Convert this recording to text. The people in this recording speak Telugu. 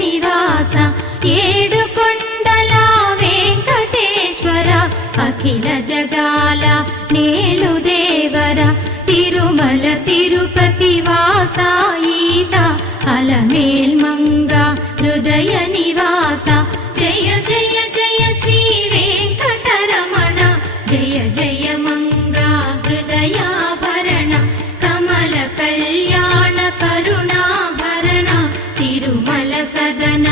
నివాస ఏడుకొండల వెంకటేశ్వర అఖిల జగాల నేలు దేవర తిరుమల తిరుపతి వాస ఈస అలమేల్ మంగ హృదయ నివాస జయ జయ జయ శ్రీ వెంకటరమణ జయ జయ మంగ హృదయాభరణ కమల కళ్యాణ కరుణాభరణ తిరుమల సదన